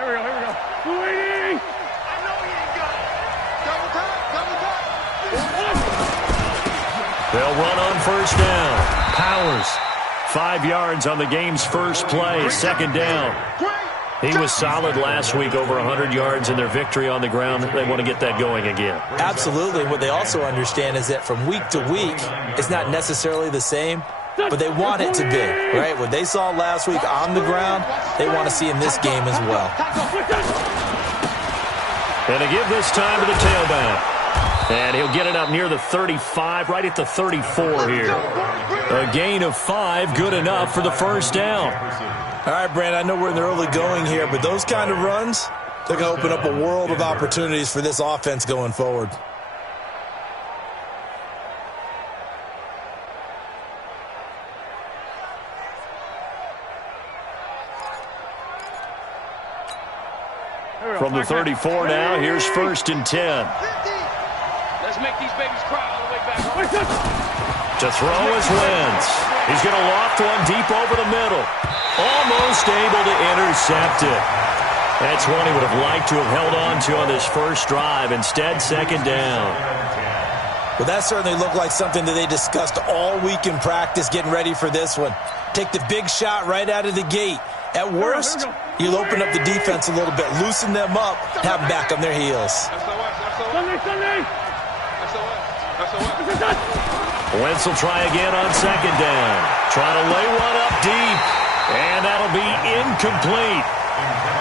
Here we go. Sweetie! I know he ain't got it. Double time. They'll run on first down. Powers, 5 yards on the game's first play, second down. He was solid last week, over 100 yards in their victory on the ground. They want to get that going again. Absolutely. What they also understand is that from week to week, it's not necessarily the same, but they want it to be, right? What they saw last week on the ground, they want to see in this game as well. And they give this time to the tailback. And he'll get it up near the 35, right at the 34 here. A gain of 5, good enough for the first down. All right, Brand, I know we're in the early going here, but those kind of runs, they're going to open up a world of opportunities for this offense going forward. From the 34 now, here's 1st and 10. Let's make these babies cry all the way back. To throw is Wentz. He's going to loft one deep over the middle. Almost able to intercept it. That's one he would have liked to have held on to on this first drive. Instead, second down. Well, that certainly looked like something that they discussed all week in practice getting ready for this one. Take the big shot right out of the gate. At worst, you'll open up the defense a little bit, loosen them up, have them back on their heels. Wentz will try again on second down. Try to lay one up deep. And that'll be incomplete.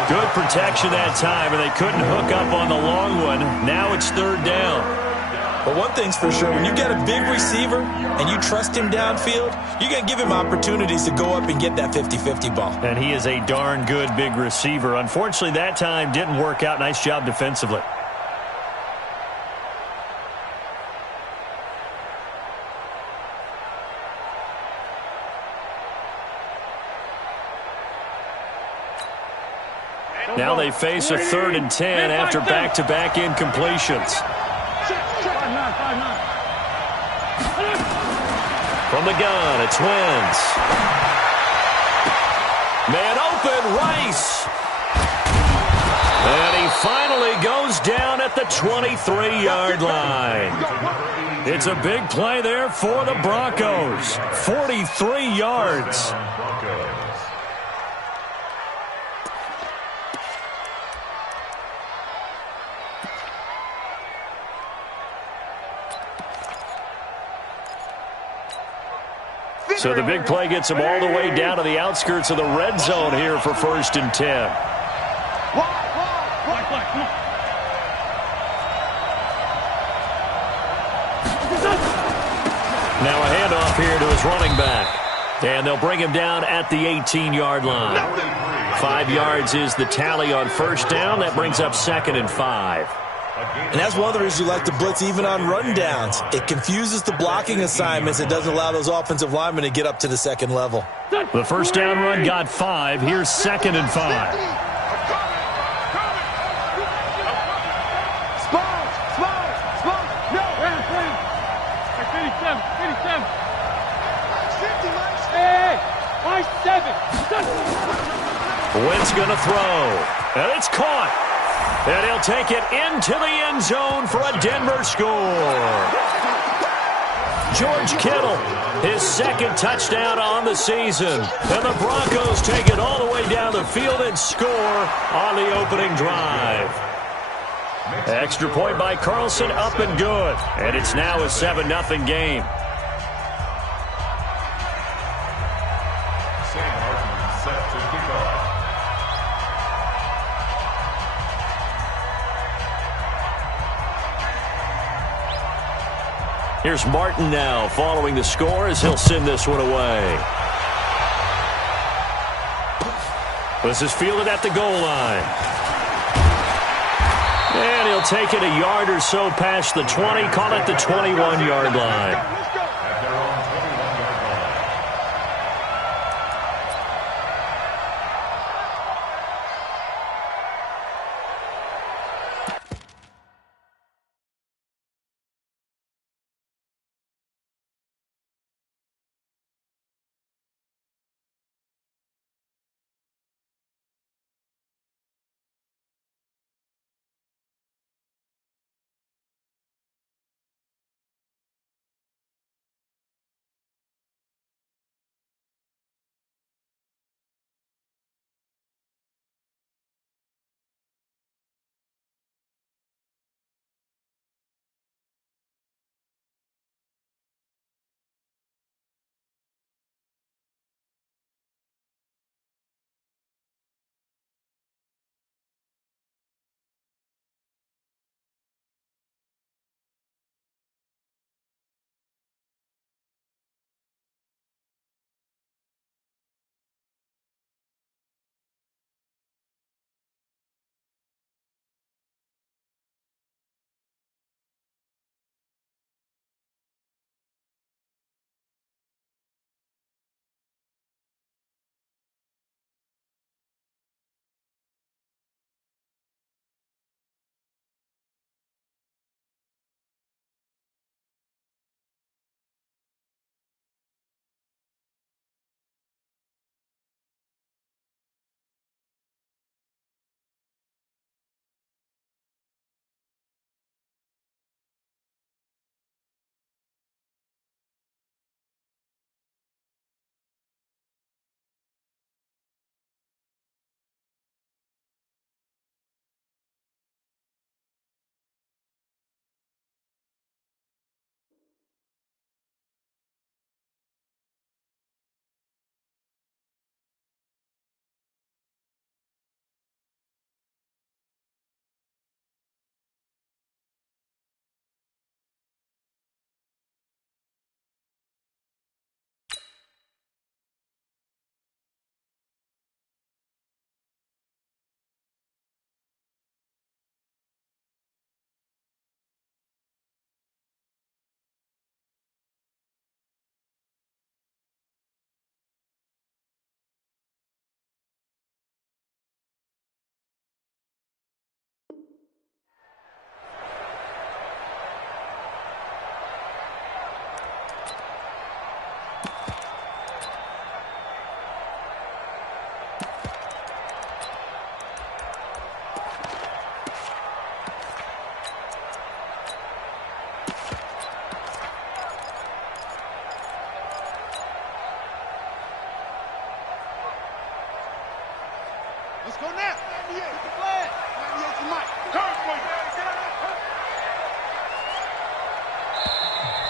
Good protection that time, and they couldn't hook up on the long one. Now it's third down. But one thing's for sure, when you get a big receiver and you trust him downfield, you're going to give him opportunities to go up and get that 50-50 ball. And he is a darn good big receiver. Unfortunately, that time didn't work out. Nice job defensively. Now they face a 3rd and 10 after back-to-back incompletions. From the gun, it's Wentz. Man open, Rice. And he finally goes down at the 23-yard line. It's a big play there for the Broncos. 43 yards. So the big play gets him all the way down to the outskirts of the red zone here for 1st and 10. Now a handoff here to his running back. And they'll bring him down at the 18-yard line. 5 yards is the tally on first down. That brings up 2nd and 5. And that's one of the reasons you like to blitz even on run downs. It confuses the blocking assignments. It doesn't allow those offensive linemen to get up to the second level. The first down run got 5. Here's 2nd and 5. Wentz going to throw. And it's caught. And he'll take it into the end zone for a Denver score. George Kittle, his 2nd touchdown on the season. And the Broncos take it all the way down the field and score on the opening drive. Extra point by Carlson, up and good. And it's now a 7-0 game. Here's Martin now following the score as he'll send this one away. This is fielded at the goal line. And he'll take it a yard or so past the 20, call it the 21-yard line.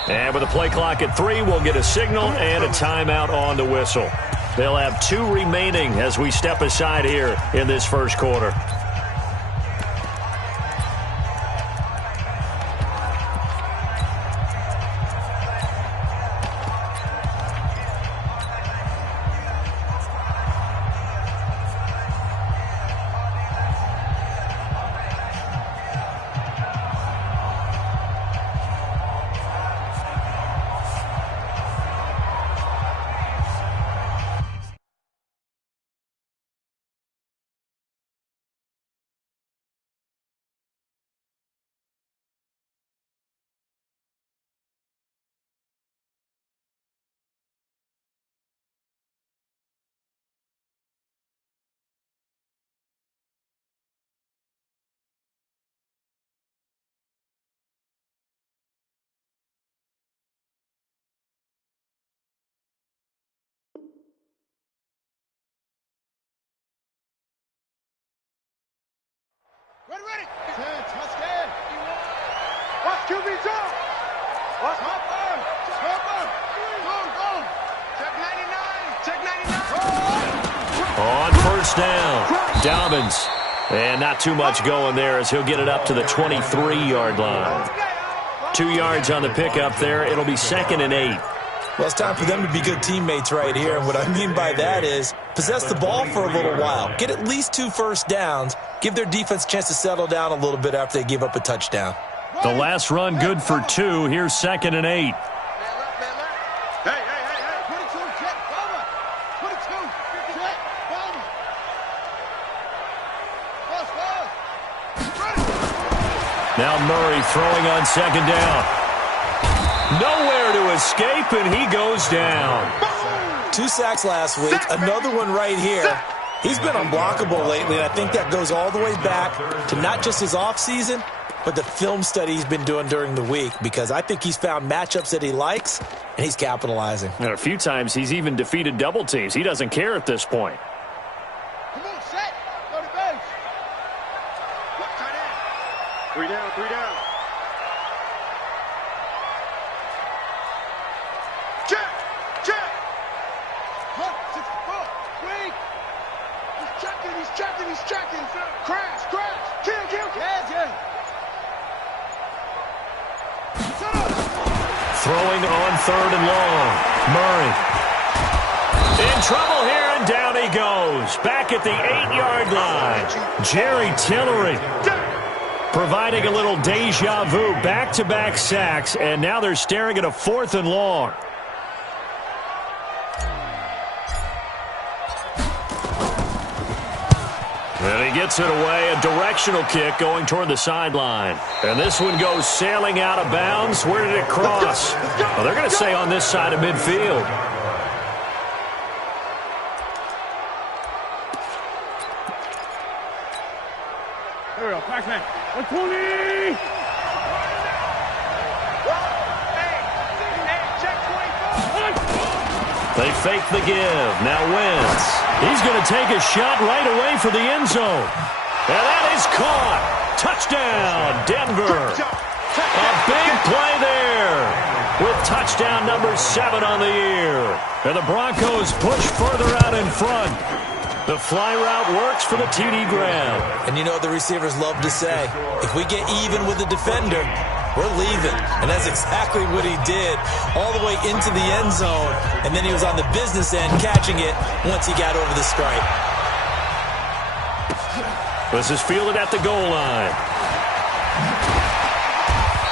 And with a play clock at 3, we'll get a signal and a timeout on the whistle. They'll have 2 remaining as we step aside here in this first quarter. Ready. Touchdown. Watch QB jump. Watch Hopper. Go. Check 99. On first down, Dobbins. And not too much going there as he'll get it up to the 23-yard line. 2 yards on the pickup there. It'll be 2nd and 8. Well, it's time for them to be good teammates right here. And what I mean by that is possess the ball for a little while. Get at least 2 first downs. Give their defense a chance to settle down a little bit after they give up a touchdown. The last run good for 2. Here's 2nd and 8. Hey. 22, check, Bama. 22, check, Bama. Now Murray throwing on 2nd down. Nowhere to escape, and he goes down. 2 sacks last week, another one right here. He's been unblockable lately, and I think that goes all the way back to not just his offseason, but the film study he's been doing during the week, because I think he's found matchups that he likes, and he's capitalizing. And a few times he's even defeated double teams. He doesn't care at this point. Come on, set. Go to base. What, tight end? 3 down. Check. Look, 64. Wait. He's checking. Crash. Kill. Yeah. Throwing on 3rd and long. Murray. In trouble here, and down he goes. Back at the 8-yard line. Jerry Tillery providing a little deja vu. Back-to-back sacks, and now they're staring at a 4th and long. And he gets it away, a directional kick going toward the sideline. And this one goes sailing out of bounds. Where did it cross? Well, they're going to say on this side of midfield. Here we go, backman. 120! They fake the give. Now Wentz. He's going to take a shot right away for the end zone. And that is caught. Touchdown, Denver. A big play there with touchdown number 7 on the year. And the Broncos push further out in front. The fly route works for the TD grab. And you know what the receivers love to say? If we get even with the defender, we're leaving. And that's exactly what he did all the way into the end zone. And then he was on the business end catching it once he got over the stripe. This is fielded at the goal line.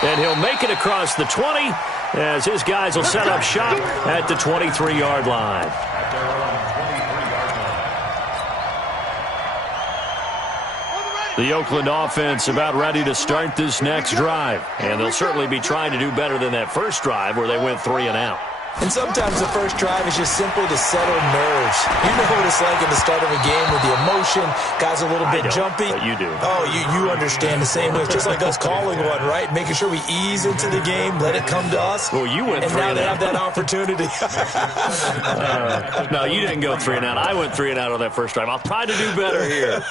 And he'll make it across the 20 as his guys will set up shop at the 23-yard line. The Oakland offense about ready to start this next drive. And they'll certainly be trying to do better than that first drive where they went 3 and out. And sometimes the first drive is just simply to settle nerves. You know what it's like at the start of a game with the emotion. Guys a little bit jumpy. But you do. Oh, you understand the same way. It's just like us calling one, right? Making sure we ease into the game, let it come to us. Well, you went 3 and out. And now they have that opportunity. No, you didn't go 3 and out. I went 3 and out on that first drive. I'll try to do better here.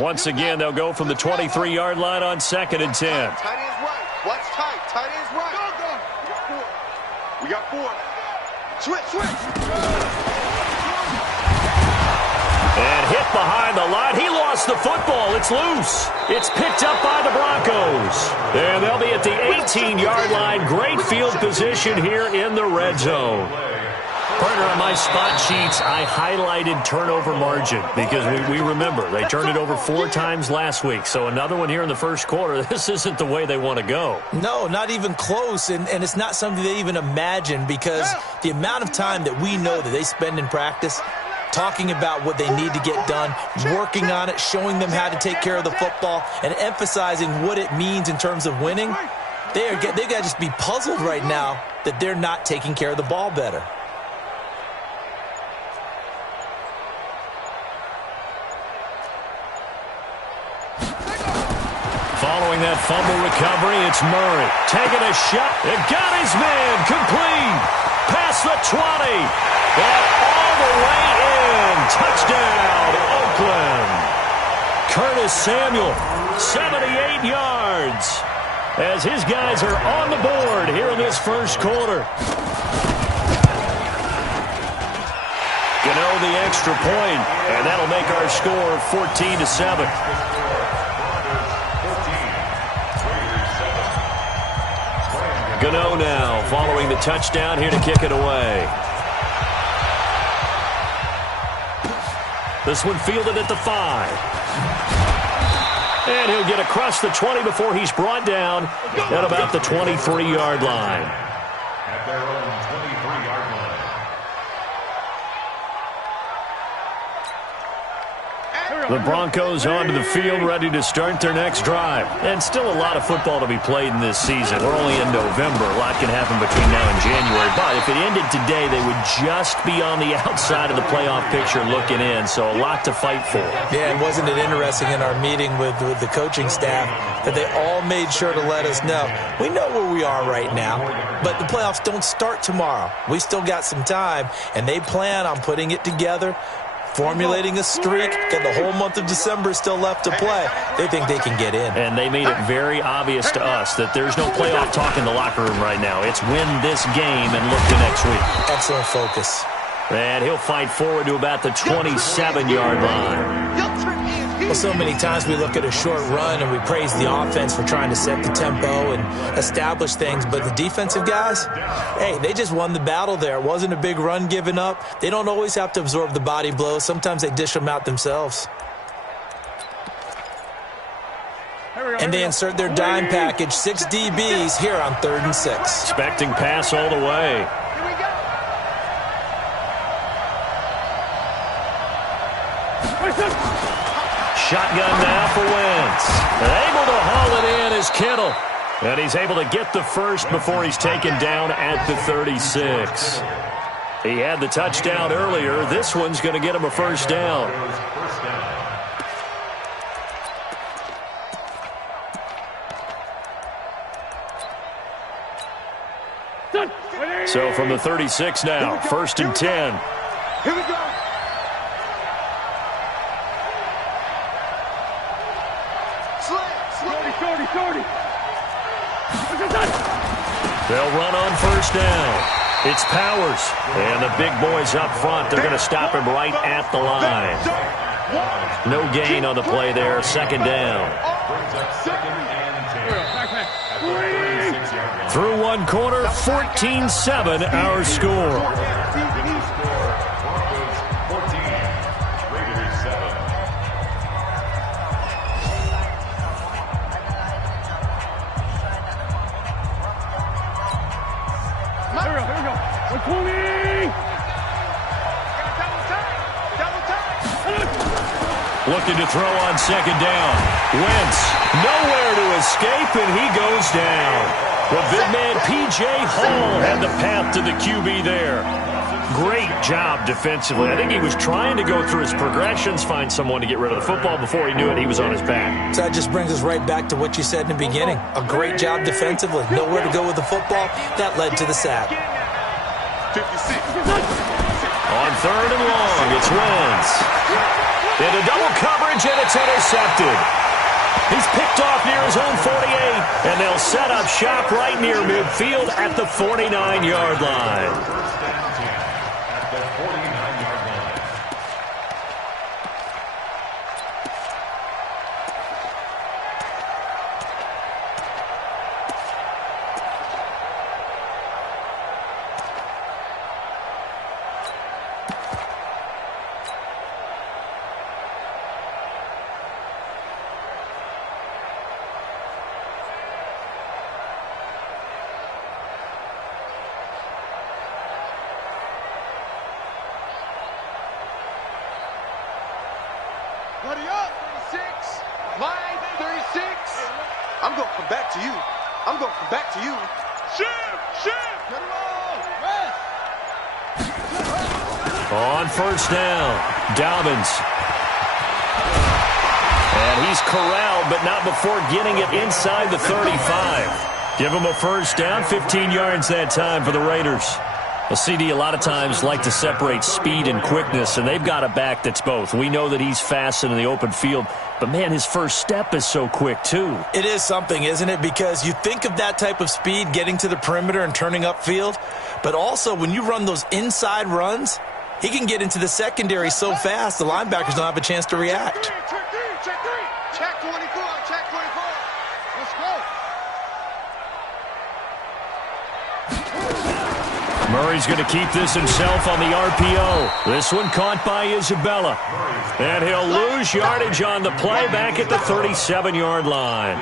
And once again, they'll go from the 23-yard line on 2nd and 10. Tight end's right. Watch tight. Tight end's right. Go. We got 4. Switch. And hit behind the line. He lost the football. It's loose. It's picked up by the Broncos. And they'll be at the 18-yard line. Great field position here in the red zone. Partner, on my spot sheets, I highlighted turnover margin because we remember they turned it over 4 times last week. So another one here in the first quarter. This isn't the way they want to go. No, not even close, and it's not something they even imagine because the amount of time that we know that they spend in practice talking about what they need to get done, working on it, showing them how to take care of the football, and emphasizing what it means in terms of winning, they got to just be puzzled right now that they're not taking care of the ball better. Following that fumble recovery, it's Murray taking a shot. It got his man complete. Past the 20. And all the way in. Touchdown, Oakland. Curtis Samuel, 78 yards. As his guys are on the board here in this first quarter. Gano the extra point, and that'll make our score 14-7. Gano now following the touchdown here to kick it away. This one fielded at the 5. And he'll get across the 20 before he's brought down at about the 23-yard line. At their own 23-yard line. The Broncos onto the field, ready to start their next drive. And still a lot of football to be played in this season. We're only in November. A lot can happen between now and January. But if it ended today, they would just be on the outside of the playoff picture looking in. So a lot to fight for. Yeah, and wasn't it interesting in our meeting with the coaching staff that they all made sure to let us know, we know where we are right now, but the playoffs don't start tomorrow. We still got some time, and they plan on putting it together, formulating a streak. Got the whole month of December still left to play. They think they can get in. And they made it very obvious to us that there's no playoff talk in the locker room right now. It's win this game and look to next week. Excellent focus. And he'll fight forward to about the 27-yard line. Well, so many times we look at a short run and we praise the offense for trying to set the tempo and establish things, but the defensive guys, hey, they just won the battle there. It wasn't a big run given up. They don't always have to absorb the body blows. Sometimes they dish them out themselves. And they insert their dime package, 6 DBs here on 3rd and 6. Expecting pass all the way. Shotgun now for Wentz. Able to haul it in is Kittle. And he's able to get the first before he's taken down at the 36. He had the touchdown earlier. This one's going to get him a first down. So from the 36 now, 1st and 10. Here we go. They'll run on first down. It's Powers. And the big boys up front, they're going to stop him right at the line. No gain on the play there. 2nd down. Through one quarter, 14-7 our score. Looking to throw on 2nd down. Wentz, nowhere to escape, and he goes down. The big man, P.J. Hall, had the path to the QB there. Great job defensively. I think he was trying to go through his progressions, find someone to get rid of the football. Before he knew it, he was on his back. So that just brings us right back to what you said in the beginning. A great job defensively. Nowhere to go with the football. That led to the sack. 56. On 3rd and long, it's Wentz. Into double coverage, and it's intercepted. He's picked off near his own 48, and they'll set up shop right near midfield at the 49-yard line. First and 10 at the 49-yard line. Buddy up. 36. Line 36. I'm going to come back to you. I'm going to come back to you. Shift. Get him on. Rest. On first down, Dobbins. And he's corralled, but not before getting it inside the 35. Give him a first down, 15 yards that time for the Raiders. A CD a lot of times like to separate speed and quickness, and they've got a back that's both. We know that he's fast in the open field, but, man, his first step is so quick, too. It is something, isn't it? Because you think of that type of speed getting to the perimeter and turning upfield, but also when you run those inside runs, he can get into the secondary so fast the linebackers don't have a chance to react. Check 24. Check 24. Let's go. Murray's going to keep this himself on the RPO. This one caught by Isabella. And he'll lose yardage on the play back at the 37-yard line.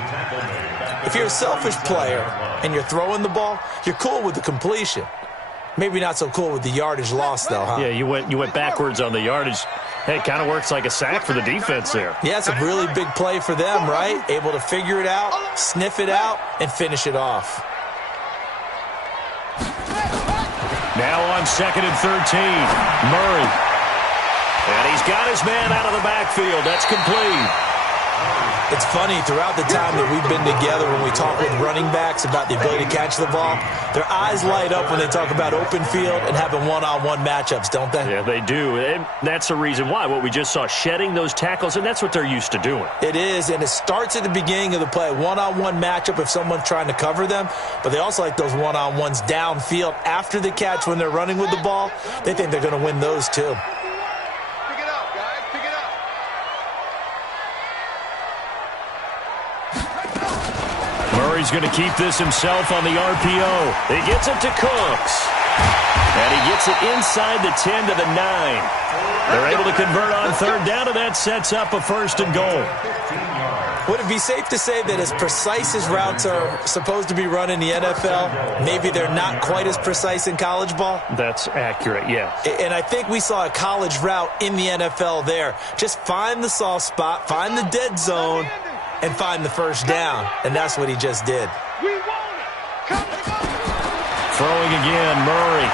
If you're a selfish player and you're throwing the ball, you're cool with the completion. Maybe not so cool with the yardage loss, though, huh? Yeah, you went backwards on the yardage. Hey, it kind of works like a sack for the defense there. Yeah, it's a really big play for them, right? Able to figure it out, sniff it out, and finish it off. Now on 2nd and 13, Murray. And he's got his man out of the backfield. That's complete. It's funny, throughout the time that we've been together, when we talk with running backs about the ability to catch the ball, their eyes light up when they talk about open field and having one-on-one matchups, don't they? Yeah, they do. And that's the reason why. What we just saw, shedding those tackles, and that's what they're used to doing. It is, and it starts at the beginning of the play. One-on-one matchup if someone's trying to cover them, but they also like those one-on-ones downfield after the catch when they're running with the ball. They think they're going to win those, too. Pick it up, guys. Pick it up. Murray's going to keep this himself on the RPO. He gets it to Cooks. And he gets it inside the 10 to the 9. They're able to convert on third down, and that sets up a first and goal. Would it be safe to say that as precise as routes are supposed to be run in the NFL, maybe they're not quite as precise in college ball? That's accurate, yeah. And I think we saw a college route in the NFL there. Just find the soft spot, find the dead zone, and find the first down. And that's what he just did. We want it. Come on. Throwing again, Murray.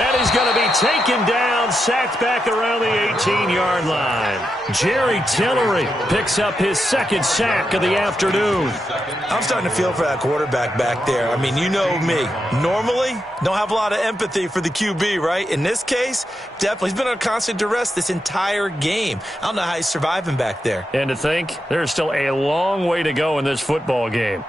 And he's going to be taken down, sacked back around the 18-yard line. Jerry Tillery picks up his second sack of the afternoon. I'm starting to feel for that quarterback back there. I mean, you know me. Normally, don't have a lot of empathy for the QB, right? In this case, definitely. He's been on constant duress this entire game. I don't know how he's surviving back there. And to think, there's still a long way to go in this football game.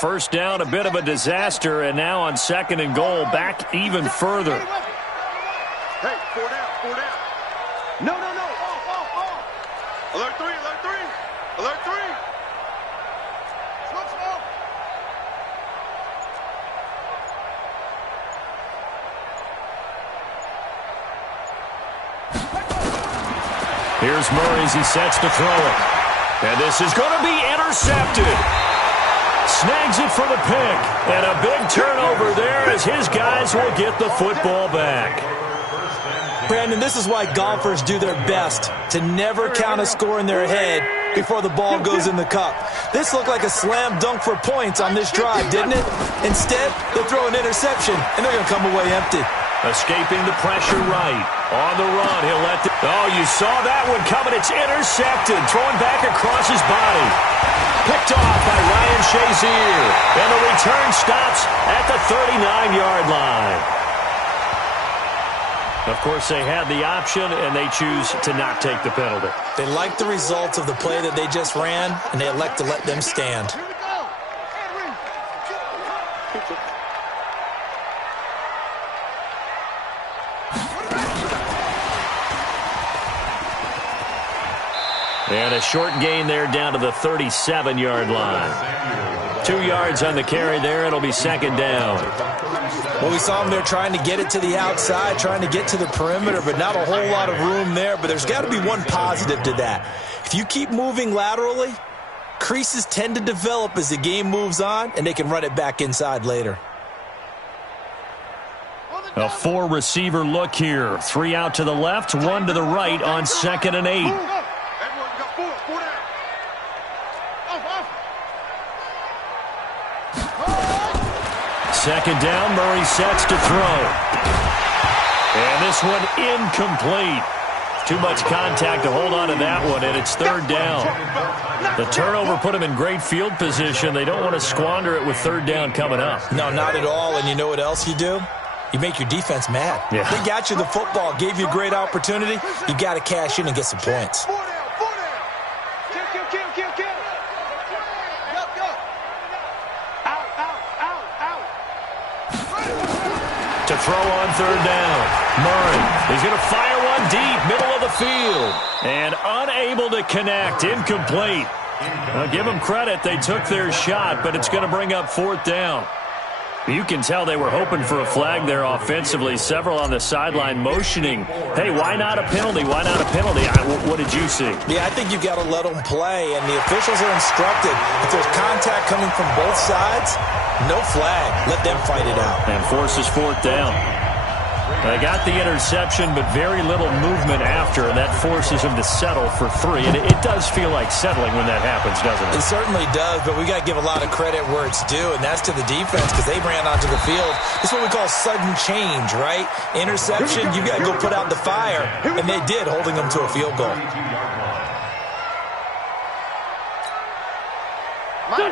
First down, a bit of a disaster, and now on 2nd and goal, back even further. Hey, 4 down. No. Alert 3. Smoke. Here's Murray as he sets to throw it. And this is going to be intercepted. Snags it for the pick. And a big turnover there as his guys will get the football back. Brandon, this is why golfers do their best to never count a score in their head before the ball goes in the cup. This looked like a slam dunk for points on this drive, didn't it? Instead, they throw an interception, and they're going to come away empty. Escaping the pressure right. On the run, he'll let the... Oh, you saw that one coming. It's intercepted. Thrown back across his body. Picked off by Ryan Shazier. And the return stops at the 39-yard line. Of course, they had the option, and they choose to not take the penalty. They like the results of the play that they just ran, and they elect to let them stand. And a short gain there down to the 37-yard line. 2 yards on the carry there. It'll be second down. Well, we saw them there trying to get it to the outside, trying to get to the perimeter, but not a whole lot of room there. But there's got to be one positive to that. If you keep moving laterally, creases tend to develop as the game moves on, and they can run it back inside later. A 4-receiver look here. 3 out to the left, 1 to the right on 2nd and 8. Second down, Murray sets to throw. And this one incomplete. Too much contact to hold on to that one, and it's 3rd down. The turnover put them in great field position. They don't want to squander it with 3rd down coming up. No, not at all. And you know what else you do? You make your defense mad. Yeah. They got you the football, gave you a great opportunity. You got to cash in and get some points. To throw on 3rd down. Murray, he's going to fire one deep, middle of the field. And unable to connect, incomplete. Well, give them credit, they took their shot, but it's going to bring up 4th down. You can tell they were hoping for a flag there offensively. Several on the sideline motioning, hey, why not a penalty? Why not a penalty? What did you see? Yeah, I think you've got to let them play, and the officials are instructed. If there's contact coming from both sides, no flag. Let them fight it out. And forces 4th down. They got the interception, but very little movement after, and that forces them to settle for 3. And it does feel like settling when that happens, doesn't it? It certainly does, but we got to give a lot of credit where it's due, and that's to the defense because they ran onto the field. This is what we call sudden change, right? Interception, you got to go put out the fire, and they did, holding them to a field goal.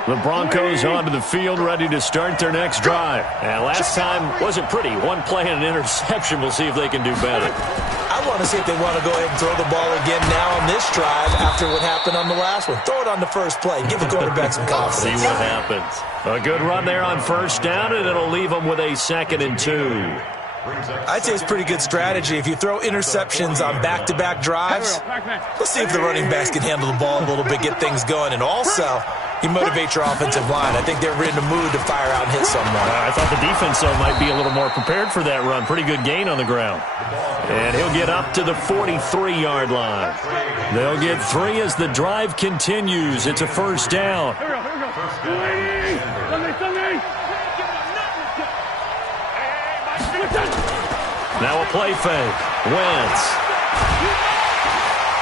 The Broncos onto the field, ready to start their next drive. And last time wasn't pretty. 1 play and an interception. We'll see if they can do better. I want to see if they want to go ahead and throw the ball again now on this drive after what happened on the last one. Throw it on the first play. Give the quarterback some confidence. See what happens. A good run there on 1st down, and it'll leave them with a 2nd and 2. I'd say it's pretty good strategy. If you throw interceptions on back-to-back drives, let's see if the running backs can handle the ball a little bit, get things going. And also, you motivate your offensive line. I think they're in the mood to fire out and hit someone. I thought the defense, though, might be a little more prepared for that run. Pretty good gain on the ground. And he'll get up to the 43-yard line. They'll get 3 as the drive continues. It's a 1st down. Now a play fake. Wentz.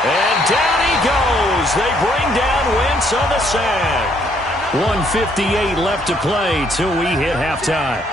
And down he goes. They bring down Wentz on the sack. 1:58 left to play till we hit halftime.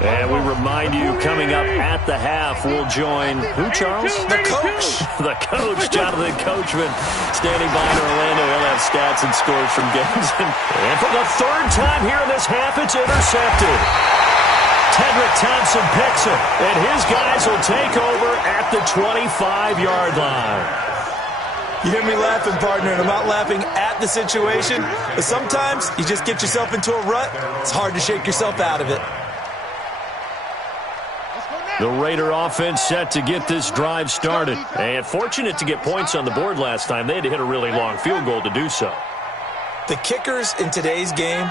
And we remind you, coming up at the half, we'll join who, Charles? The coach. The coach, Jonathan Coachman, standing by in Orlando. He'll have stats and scores from games. And for the 3rd time here in this half, it's intercepted. Tedrick Thompson picks it, and his guys will take over at the 25-yard line. You hear me laughing, partner, and I'm not laughing at the situation, but sometimes you just get yourself into a rut. It's hard to shake yourself out of it. The Raider offense set to get this drive started. And fortunate to get points on the board last time. They had to hit a really long field goal to do so. The kickers in today's game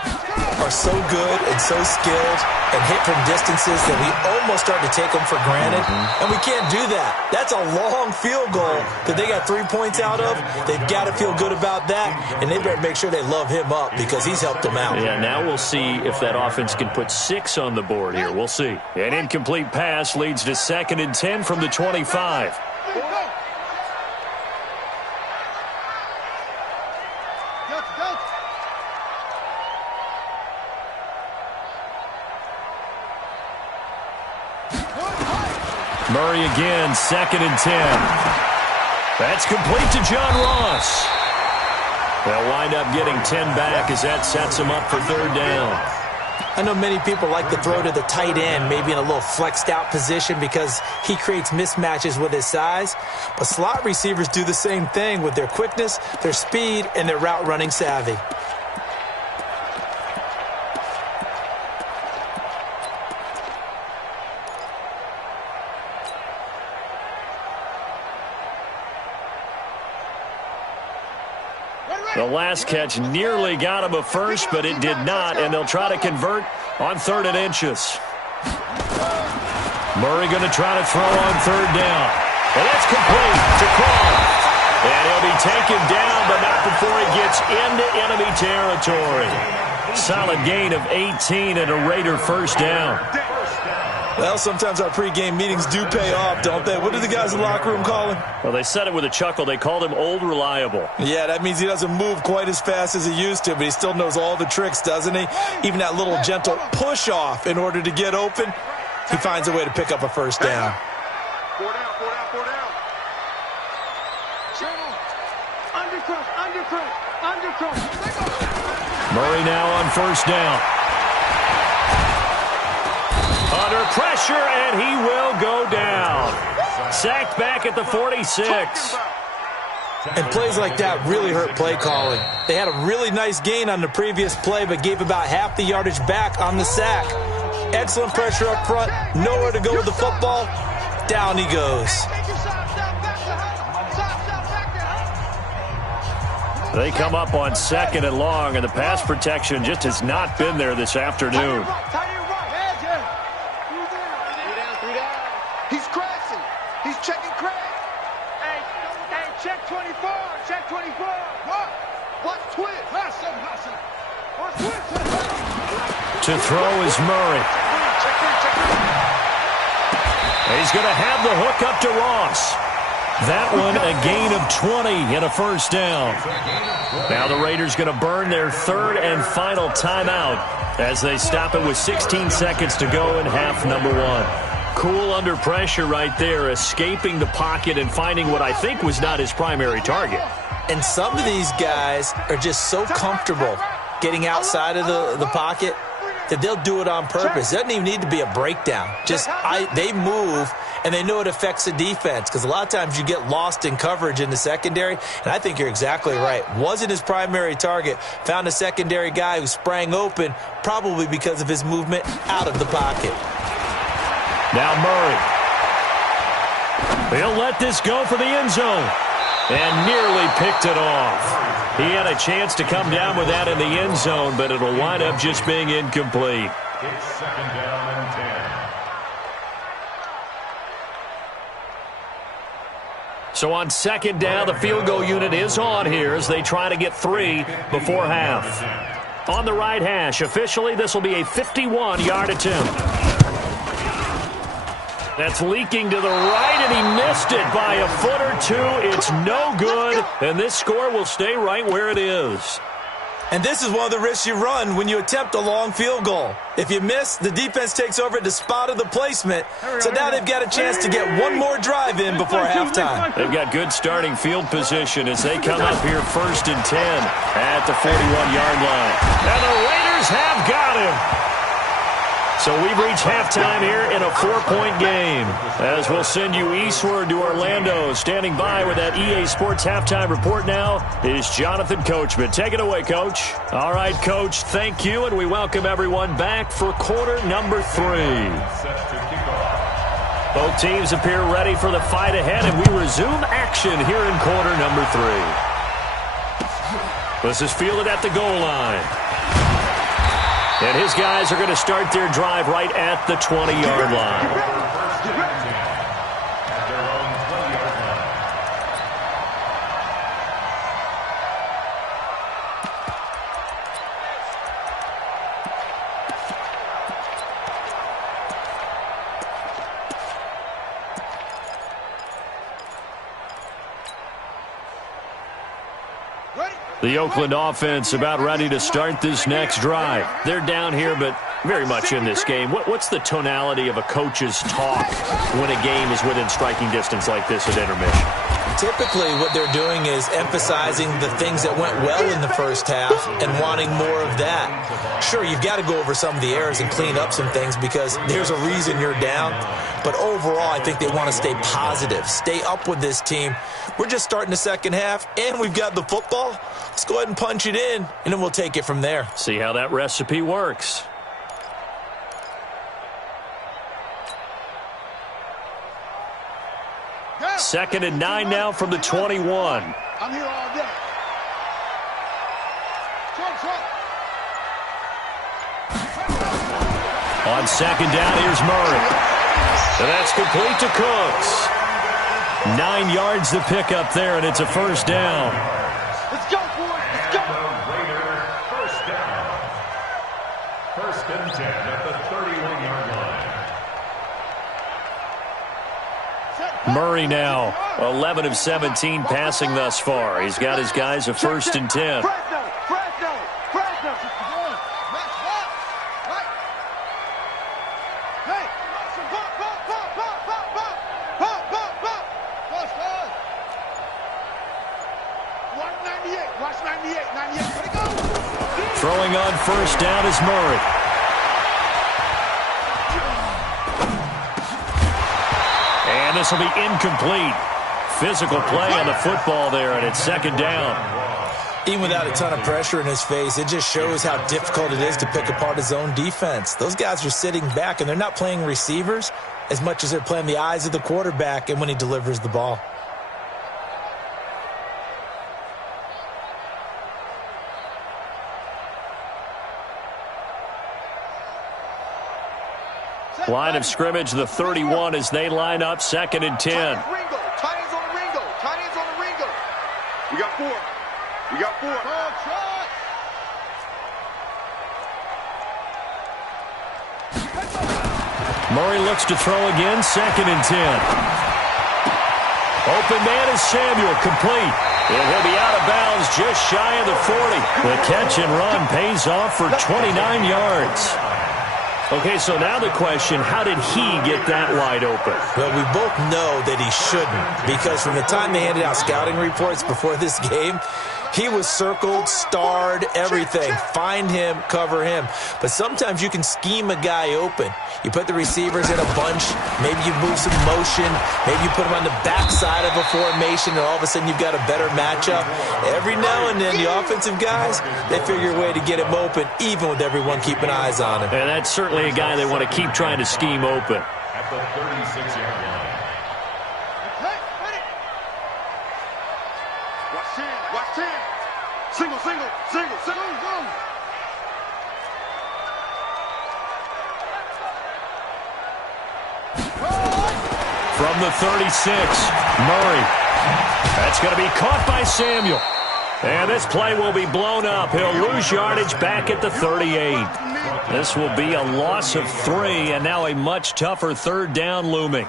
are so good and so skilled and hit from distances that we almost start to take them for granted. And we can't do that. That's a long field goal that they got 3 points out of. They've got to feel good about that, and they better make sure they love him up because he's helped them out. Yeah, now we'll see if that offense can put 6 on the board here. We'll see. An incomplete pass leads to 2nd and 10 from the 25. Murray again, 2nd and 10. That's complete to John Ross. They'll wind up getting 10 back as that sets them up for 3rd down. I know many people like to throw to the tight end, maybe in a little flexed out position because he creates mismatches with his size. But slot receivers do the same thing with their quickness, their speed, and their route running savvy. The last catch nearly got him a first, but it did not, and they'll try to convert on 3rd and inches. Murray going to try to throw on 3rd down. And that's complete to Croft. And he'll be taken down, but not before he gets into enemy territory. Solid gain of 18 and a Raider 1st down. Well, sometimes our pregame meetings do pay off, don't they? What do the guys in the locker room call him? Well, they said it with a chuckle. They called him Old Reliable. Yeah, that means he doesn't move quite as fast as he used to, but he still knows all the tricks, doesn't he? Even that little gentle push-off in order to get open, he finds a way to pick up a 1st down. 4 down, 4 down, 4 down. Undercross. Murray now on 1st down. Under pressure, and he will go down. Sacked back at the 46. And plays like that really hurt play calling. They had a really nice gain on the previous play, but gave about half the yardage back on the sack. Excellent pressure up front. Nowhere to go with the football. Down he goes. They come up on 2nd and long, and the pass protection just has not been there this afternoon. He's crashing. He's checking crash. Hey, check 24. Check 24. What? Watch twist. Watch twist. To throw is Murray. He's going to have the hook up to Ross. That one a gain of 20 and a 1st down. Now the Raiders going to burn their 3rd and final timeout as they stop it with 16 seconds to go in half number 1. Cool under pressure right there, escaping the pocket and finding what I think was not his primary target. And some of these guys are just so comfortable getting outside of the pocket that they'll do it on purpose. It doesn't even need to be a breakdown. They move, and they know it affects the defense because a lot of times you get lost in coverage in the secondary, and I think you're exactly right. Wasn't his primary target. Found a secondary guy who sprang open, probably because of his movement out of the pocket. Now Murray. He'll let this go for the end zone. And nearly picked it off. He had a chance to come down with that in the end zone, but it'll wind up just being incomplete. It's 2nd down and 10. So on 2nd down, the field goal unit is on here as they try to get 3 before half. On the right hash, officially this will be a 51-yard attempt. That's leaking to the right, and he missed it by a foot or 2. It's no good, and this score will stay right where it is. And this is one of the risks you run when you attempt a long field goal. If you miss, the defense takes over at the spot of the placement. So now they've got a chance to get one more drive in before halftime. They've got good starting field position as they come up here 1st and 10 at the 41-yard line. And the Raiders have got him. So we've reached halftime here in a 4-point game. As we'll send you eastward to Orlando. Standing by with that EA Sports halftime report now is Jonathan Coachman. Take it away, Coach. All right, Coach, thank you, and we welcome everyone back for quarter number 3. Both teams appear ready for the fight ahead, and we resume action here in quarter number 3. This is fielded at the goal line. And his guys are going to start their drive right at the 20-yard line. The Oakland offense about ready to start this next drive. They're down here, but very much in this game. What's the tonality of a coach's talk when a game is within striking distance like this at intermission? Typically, what they're doing is emphasizing the things that went well in the first half and wanting more of that. Sure, you've got to go over some of the errors and clean up some things because there's a reason you're down. But overall, I think they want to stay positive, stay up with this team. We're just starting the second half, and we've got the football. Let's go ahead and punch it in, and then we'll take it from there. See how that recipe works. Second and 9 now from the 21. I'm here all day. On second down, here's Murray. And that's complete to Cooks. 9 yards to pick up there, and it's a first down. Let's go, boys. Let's go. Raider, first down. First and 10 at the 31-yard line. Murray now, 11 of 17 passing thus far. He's got his guys a first and 10. Throwing on first down is Murray. And this will be incomplete. Physical play on the football there, and it's second down. Even without a ton of pressure in his face, it just shows how difficult it is to pick apart his own defense. Those guys are sitting back, and they're not playing receivers as much as they're playing the eyes of the quarterback and when he delivers the ball. Line of scrimmage, the 31, as they line up, second and 10. Tight ends on the Ringo. Tight ends on the Ringo. We got 4. We got 4. Murray looks to throw again, second and 10. Open man is Samuel, complete. And he'll be out of bounds just shy of the 40. The catch and run pays off for 29 yards. Okay, so now the question, how did he get that wide open? Well, we both know that he shouldn't, because from the time they handed out scouting reports before this game, he was circled, starred, everything. Find him, cover him. But sometimes you can scheme a guy open. You put the receivers in a bunch. Maybe you move some motion. Maybe you put them on the backside of a formation, and all of a sudden you've got a better matchup. Every now and then, the offensive guys, they figure a way to get him open, even with everyone keeping eyes on him. And that's certainly a guy they want to keep trying to scheme open. At the 36-yard line. Watch 10. Single. From the 36, Murray. That's going to be caught by Samuel. And this play will be blown up. He'll lose yardage back at the 38. This will be a loss of 3, and now a much tougher third down looming.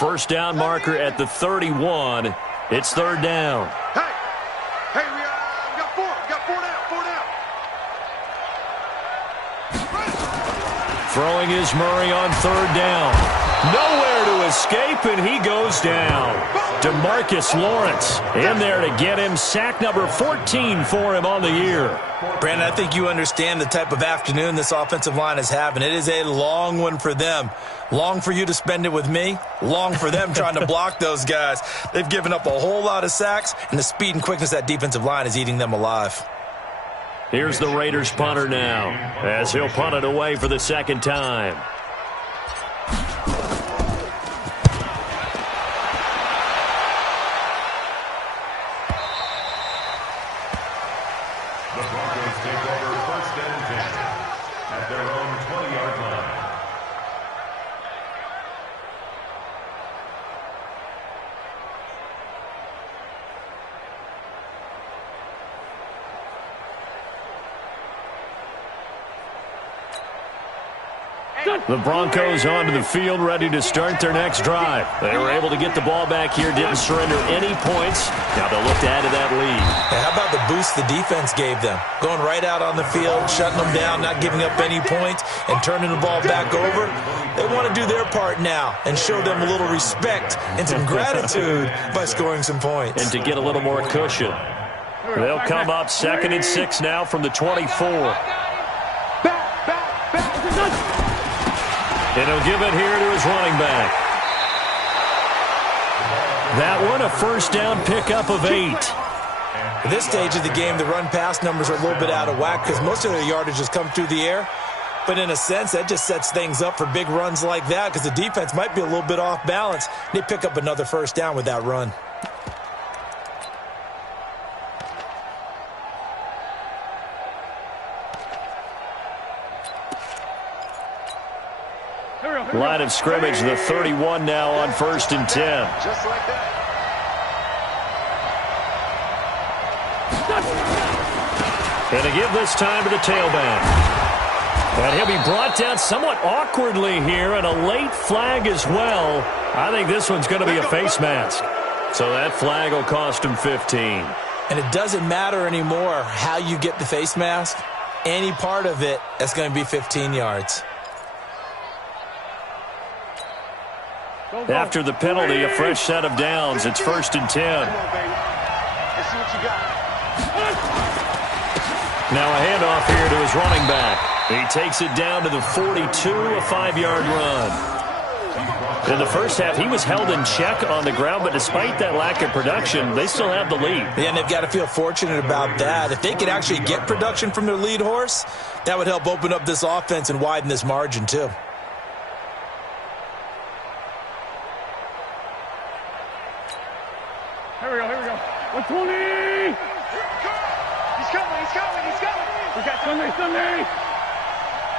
First down marker at the 31. It's third down. Hey, we got 4. We got 4 down. 4 down. Throwing is Murray on third down. Nowhere to escape, and he goes down. DeMarcus Lawrence in there to get him. Sack number 14 for him on the year. Brandon, I think you understand the type of afternoon this offensive line is having. It is a long one for them. Long for you to spend it with me. Long for them trying to block those guys. They've given up a whole lot of sacks, and the speed and quickness of that defensive line is eating them alive. Here's the Raiders punter now, as he'll punt it away for the second time. The Broncos take over first and 10 at their own 20-yard line. The Broncos onto the field, ready to start their next drive. They were able to get the ball back here, didn't surrender any points. Now they'll look to add to that lead. Hey, how about the boost the defense gave them? Going right out on the field, shutting them down, not giving up any points, and turning the ball back over. They want to do their part now and show them a little respect and some gratitude by scoring some points. And to get a little more cushion. They'll come up 2nd and 6 now from the 24. And he'll give it here to his running back. That one, a first down pickup of 8. At this stage of the game, the run-pass numbers are a little bit out of whack because most of their yardage has come through the air. But in a sense, that just sets things up for big runs like that because the defense might be a little bit off balance. They pick up another first down with that run. Line of scrimmage, the 31 now on 1st and 10. Just like that. And to give this time to the tailback. And he'll be brought down somewhat awkwardly here, and a late flag as well. I think this one's going to be a face mask. So that flag will cost him 15. And it doesn't matter anymore how you get the face mask. Any part of it, that's going to be 15 yards. After the penalty, a fresh set of downs. It's 1st and 10. Let's see what you got. Now a handoff here to his running back. He takes it down to the 42, a 5-yard run. In the first half, he was held in check on the ground, but despite that lack of production, they still have the lead. Yeah, and they've got to feel fortunate about that. If they could actually get production from their lead horse, that would help open up this offense and widen this margin too. Here we go. 120! He's coming! We got Sunday!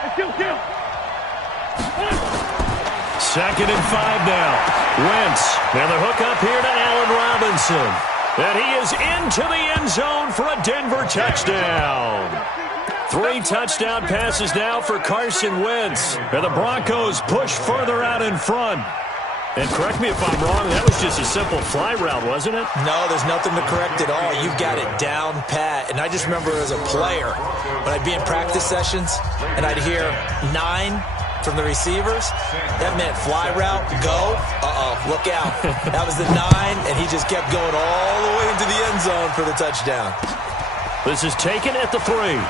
Let's kill! 2nd and 5 now. Wentz, and the hook up here to Allen Robinson. And he is into the end zone for a Denver touchdown. 3 touchdown passes now for Carson Wentz. And the Broncos push further out in front. And correct me if I'm wrong, that was just a simple fly route, wasn't it? No, there's nothing to correct at all. You've got it down pat. And I just remember as a player, when I'd be in practice sessions and I'd hear 9 from the receivers, that meant fly route, go, look out. That was the 9, and he just kept going all the way into the end zone for the touchdown. This is taken at the 3.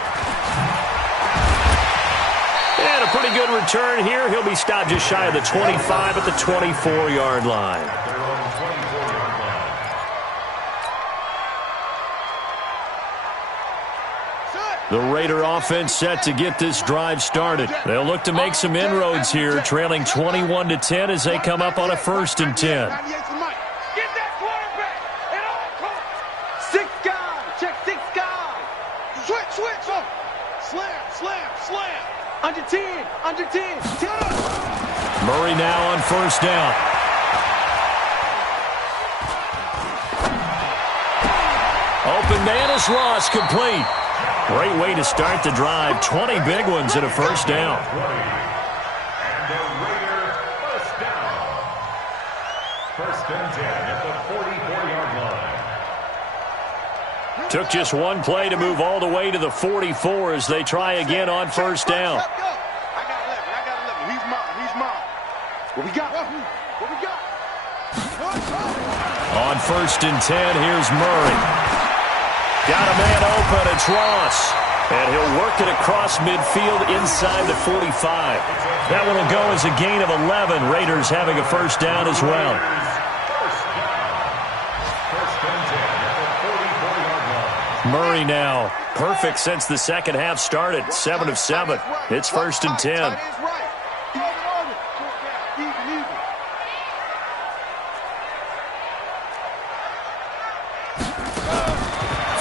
And a pretty good return here. He'll be stopped just shy of the 25 at the 24-yard line. The Raider offense set to get this drive started. They'll look to make some inroads here, trailing 21-10 as they come up on a 1st and 10. Get that quarterback at all costs. 6 guys. Check 6 guys. Switch. Oh. Slam. Under 10. 10 up. Murray now on 1st down. Open man is Ross, complete. Great way to start the drive. 20 big ones and a first down. And the Raider first down. 1st and 10 at the 44-yard line. Took just one play to move all the way to the 44 as they try again on 1st down. I got 11. He's mine. What we got? On 1st and 10, here's Murray. Got a man open, it's Ross. And he'll work it across midfield inside the 45. That one will go as a gain of 11. Raiders having a first down as well. Murray now, perfect since the second half started. 7 of 7. It's 1st and 10.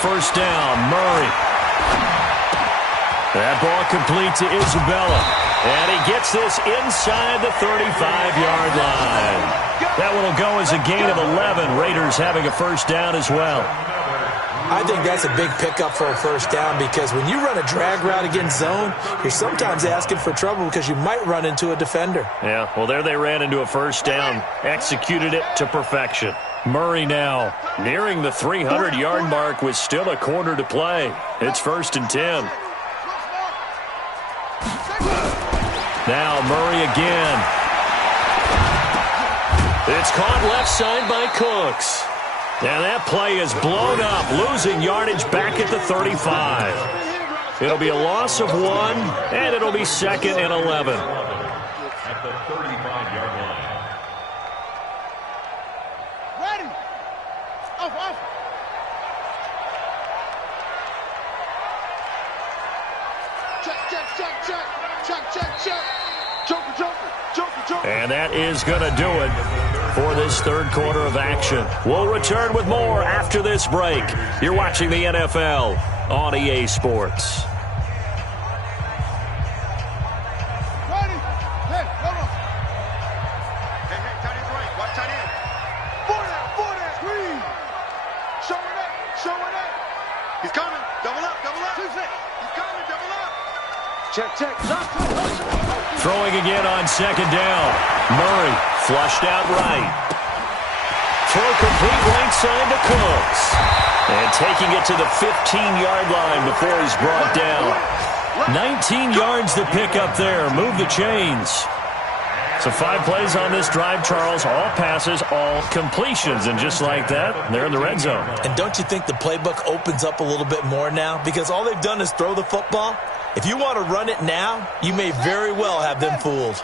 First down, Murray. That ball complete to Isabella. And he gets this inside the 35-yard line. That one will go as a gain of 11. Raiders having a first down as well. I think that's a big pickup for a first down because when you run a drag route against zone, you're sometimes asking for trouble because you might run into a defender. Yeah, well, there they ran into a first down, executed it to perfection. Murray now nearing the 300-yard mark with still a quarter to play. It's 1st and 10. Now Murray again. It's caught left side by Cooks. And that play is blown up, losing yardage back at the 35. It'll be a loss of 1, and it'll be 2nd and 11. At the 35-yard line. Ready. Off. Check. Joker. And that is going to do it for this third quarter of action. We'll return with more after this break. You're watching the NFL on EA Sports. Ready. Hey, come on. Hey, tight end's right. Watch tight end. Four down. Screen. Showing up. He's coming. Double up. 2-6. He's coming. Double up. Check. Throwing again on 2nd down. Murray flushed out right. Throw complete right side to Cooks. And taking it to the 15-yard line before he's brought down. 19 yards to pick up there. Move the chains. So 5 plays on this drive, Charles. All passes, all completions. And just like that, they're in the red zone. And don't you think the playbook opens up a little bit more now? Because all they've done is throw the football. If you want to run it now, you may very well have them fooled.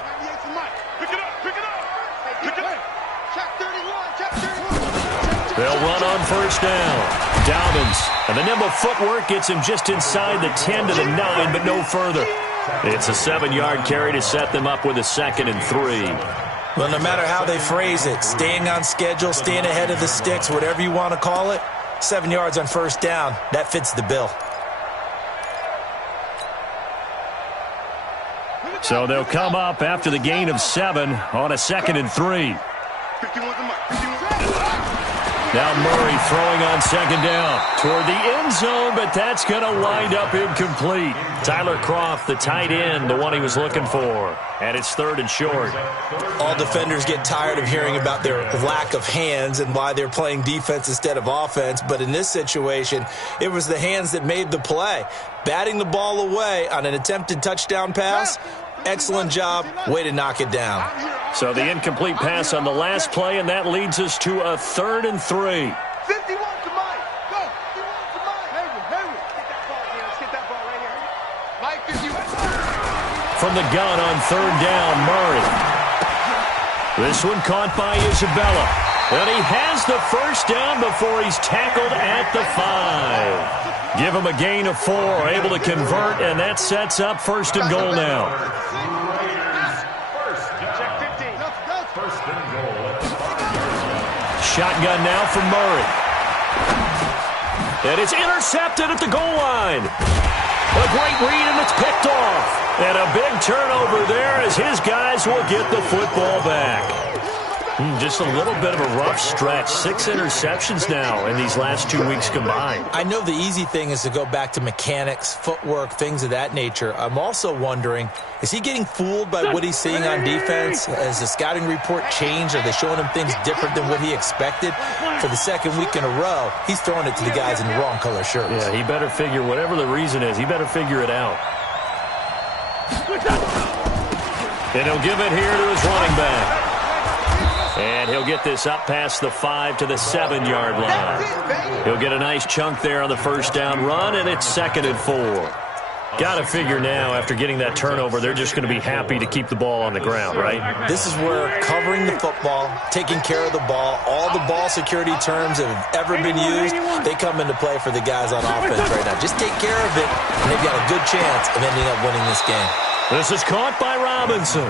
Pick it up. Check 31. They'll run on first down. Dobbins. And the nimble footwork gets him just inside the 10 to the 9, but no further. It's a 7-yard carry to set them up with a 2nd and 3. Well, no matter how they phrase it, staying on schedule, staying ahead of the sticks, whatever you want to call it, 7 yards on first down, that fits the bill. So they'll come up after the gain of 7 on a 2nd and 3. Now Murray throwing on 2nd down toward the end zone, but that's going to wind up incomplete. Tyler Kroft, the tight end, the one he was looking for. And it's 3rd and short. All defenders get tired of hearing about their lack of hands and why they're playing defense instead of offense. But in this situation, it was the hands that made the play. Batting the ball away on an attempted touchdown pass. Excellent job. Way to knock it down. So the incomplete pass on the last play, and that leads us to a 3rd and 3. 51 to Mike. Go. 51 to Mike. Henry. Get that ball here. Let's get that ball right here. Mike, 51. From the gun on 3rd down, Murray. This one caught by Isabella. And he has the first down before he's tackled at the 5. Give him a gain of 4, able to convert, and that sets up 1st and goal now. Shotgun now for Murray. And it's intercepted at the goal line. A great read, and it's picked off. And a big turnover there as his guys will get the football back. Just a little bit of a rough stretch. 6 interceptions now in these last 2 weeks combined. I know the easy thing is to go back to mechanics, footwork, things of that nature. I'm also wondering, is he getting fooled by what he's seeing on defense? Has the scouting report changed? Are they showing him things different than what he expected? For the 2nd week in a row, he's throwing it to the guys in the wrong color shirts. Yeah, he better figure, whatever the reason is, he better figure it out. And he'll give it here to his running back. And he'll get this up past the 5 to the 7-yard line. He'll get a nice chunk there on the first down run, and it's 2nd and 4. Got to figure now, after getting that turnover, they're just going to be happy to keep the ball on the ground, right? This is where covering the football, taking care of the ball, all the ball security terms that have ever been used, they come into play for the guys on offense right now. Just take care of it, and they've got a good chance of ending up winning this game. This is caught by Robinson.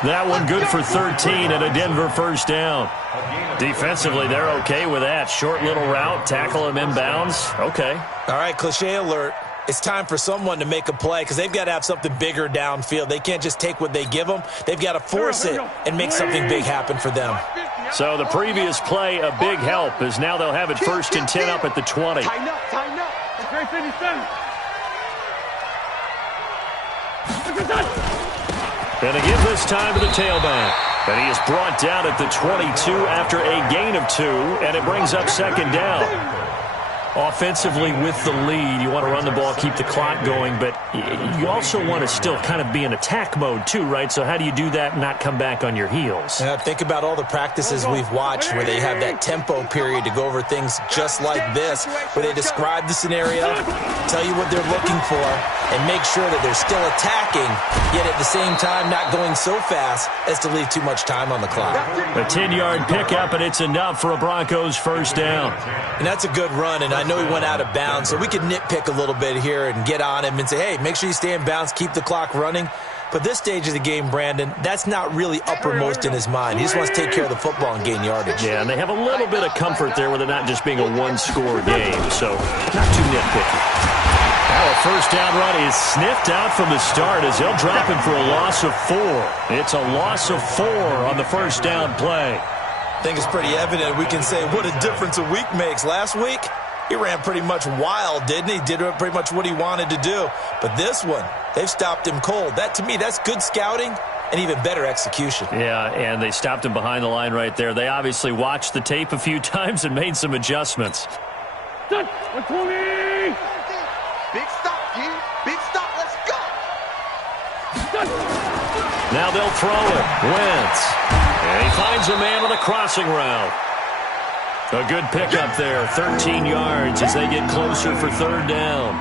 That one good for 13 and a Denver first down. Defensively, they're okay with that. Short little route, tackle him inbounds. Okay. All right, cliche alert. It's time for someone to make a play because they've got to have something bigger downfield. They can't just take what they give them. They've got to force it and make something big happen for them. So the previous play, a big help, as now they'll have it 1st and 10 up at the 20. Tighten up, tighten up. Okay, 57. And they give this time to the tailback. And he is brought down at the 22 after a gain of 2, and it brings up 2nd down. Offensively with the lead, you want to run the ball, keep the clock going, but you also want to still kind of be in attack mode too, right? So how do you do that and not come back on your heels? Think about all the practices we've watched where they have that tempo period to go over things just like this, where they describe the scenario, tell you what they're looking for, and make sure that they're still attacking, yet at the same time not going so fast as to leave too much time on the clock. A 10-yard pickup, and it's enough for a Broncos 1st down. And that's a good run, and I know he went out of bounds, so we could nitpick a little bit here and get on him and say, hey, make sure you stay in bounds, keep the clock running. But this stage of the game, Brandon, that's not really uppermost in his mind. He just wants to take care of the football and gain yardage. Yeah, and they have a little bit of comfort there with it not just being a one-score game, so not too nitpicky. Now a 1st down run is sniffed out from the start as they'll drop him for a loss of 4. It's a loss of 4 on the 1st down play. I think it's pretty evident. We can say what a difference a week makes. Last week, he ran pretty much wild, didn't he? Did pretty much what he wanted to do. But this one, they've stopped him cold. That, to me, that's good scouting and even better execution. Yeah, and they stopped him behind the line right there. They obviously watched the tape a few times and made some adjustments. Big stop, G. Big stop. Let's go. Now they'll throw it. Wentz. And he finds a man on the crossing route. A good pickup there. 13 yards as they get closer for 3rd down.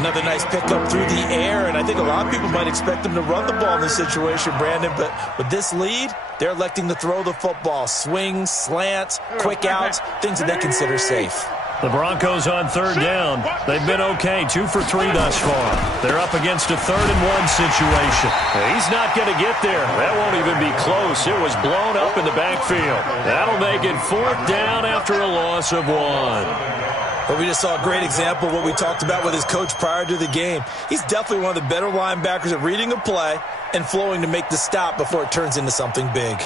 Another nice pickup through the air, and I think a lot of people might expect them to run the ball in this situation, Brandon, but with this lead, they're electing to throw the football. Swings, slants, quick outs, things that they consider safe. The Broncos on 3rd down. They've been okay, 2 for 3 thus far. They're up against a 3rd and 1 situation. He's not going to get there. That won't even be close. It was blown up in the backfield. That'll make it 4th down after a loss of 1. Well, we just saw a great example of what we talked about with his coach prior to the game. He's definitely one of the better linebackers at reading a play and flowing to make the stop before it turns into something big.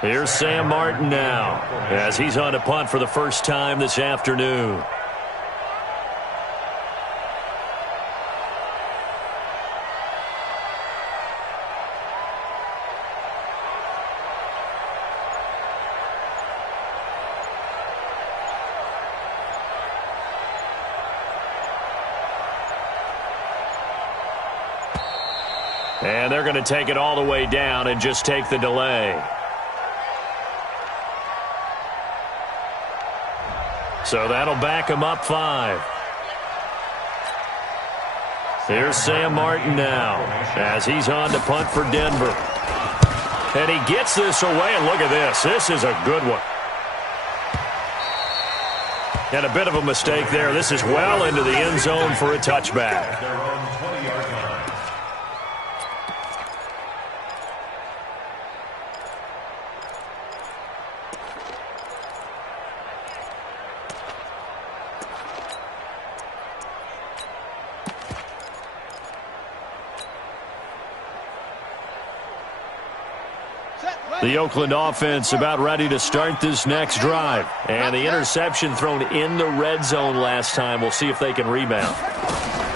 Here's Sam Martin now as he's on a punt for the first time this afternoon. And they're going to take it all the way down and just take the delay. So that'll back him up 5. Here's Sam Martin now as he's on to punt for Denver. And he gets this away, and look at this. This is a good one. And a bit of a mistake there. This is well into the end zone for a touchback. The Oakland offense about ready to start this next drive. And the interception thrown in the red zone last time. We'll see if they can rebound.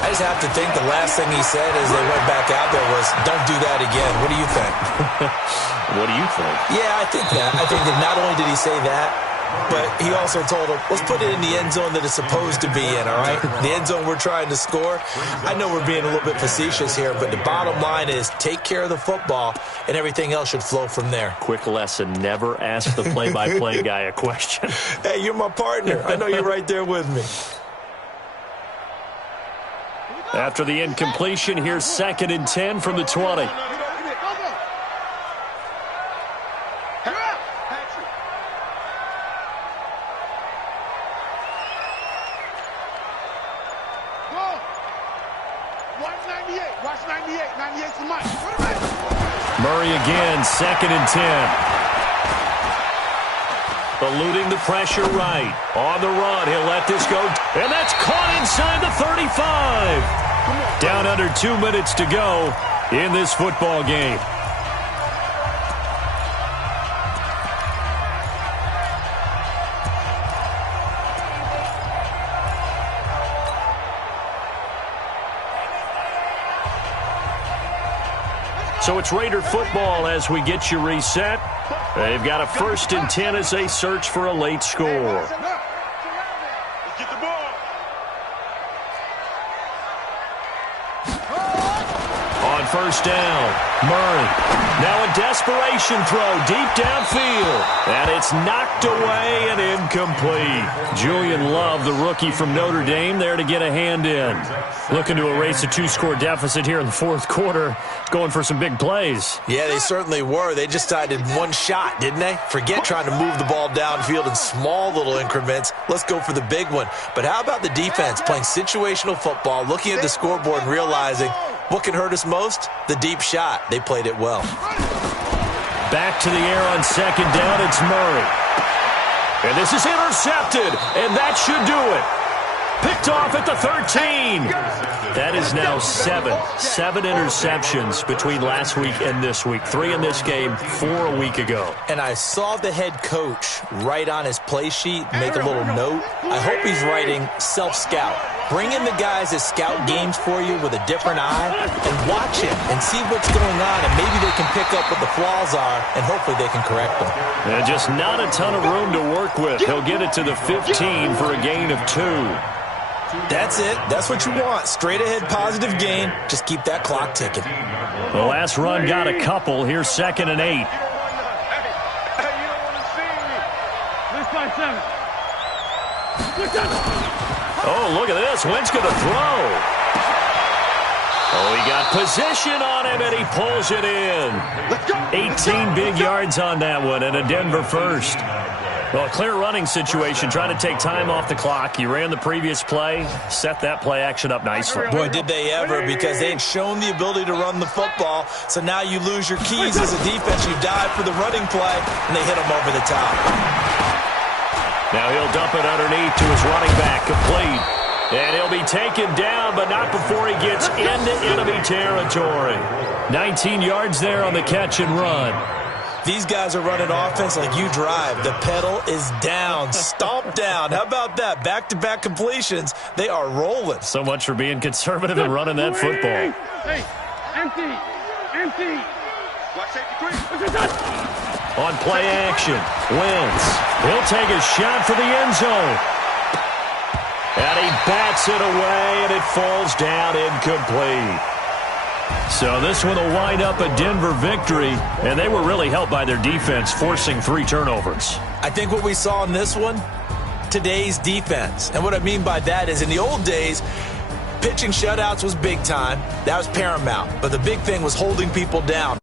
I just have to think the last thing he said as they went back out there was, don't do that again. What do you think? What do you think? Yeah, I think that. I think that not only did he say that, but he also told him, let's put it in the end zone that it's supposed to be in, all right? The end zone we're trying to score. I know we're being a little bit facetious here, but the bottom line is take care of the football, and everything else should flow from there. Quick lesson, never ask the play-by-play guy a question. Hey, you're my partner. I know you're right there with me. After the incompletion, here's 2nd and 10 from the 20. Murray again, 2nd and 10. eluding the pressure right. On the run, he'll let this go. And that's caught inside the 35. Down under 2 minutes to go in this football game. So it's Raider football as we get you reset. They've got a 1st and 10 as they search for a late score. Let's get the ball. On 1st down, Murray. Now a desperation throw deep downfield. And it's knocked away and incomplete. Julian Love, the rookie from Notre Dame, there to get a hand in. Looking to erase a 2-score deficit here in the 4th quarter. Going for some big plays. Yeah, they certainly were. They just decided one shot, didn't they? Forget trying to move the ball downfield in small little increments. Let's go for the big one. But how about the defense playing situational football, looking at the scoreboard and realizing what can hurt us most? The deep shot. They played it well. Back to the air on 2nd down, it's Murray. And this is intercepted, and that should do it. Picked off at the 13. That is now 7 interceptions between last week and this week. 3 in this game, 4 a week ago. And I saw the head coach write on his play sheet, make a little note. I hope he's writing self-scout. Bring in the guys that scout games for you with a different eye and watch him and see what's going on, and maybe they can pick up what the flaws are, and hopefully they can correct them. Just not a ton of room to work with. He'll get it to the 15 for a gain of 2. That's it. That's what you want. Straight ahead positive gain. Just keep that clock ticking. The last run got a couple. Here's 2nd and 8. Hey, you don't want to see me. Let's find 7. Oh, look at this. Wentz going to throw. Oh, he got position on him, and he pulls it in. 18 big yards on that one, and a Denver first. Well, a clear running situation, trying to take time off the clock. He ran the previous play, set that play action up nicely. Boy, did they ever, because they had shown the ability to run the football. So now you lose your keys as a defense. You dive for the running play, and they hit him over the top. Now he'll dump it underneath to his running back, complete. And he'll be taken down, but not before he gets into enemy territory. 19 yards there on the catch and run. These guys are running offense like you drive. The pedal is down, stomp down. How about that? Back-to-back completions. They are rolling. So much for being conservative and running that football. Hey, empty. Watch safety 3. On play action, Wentz. He'll take a shot for the end zone. And he bats it away, and it falls down incomplete. So this one will wind up a Denver victory, and they were really helped by their defense, forcing 3 turnovers. I think what we saw in this one, today's defense. And what I mean by that is in the old days, pitching shutouts was big time. That was paramount. But the big thing was holding people down.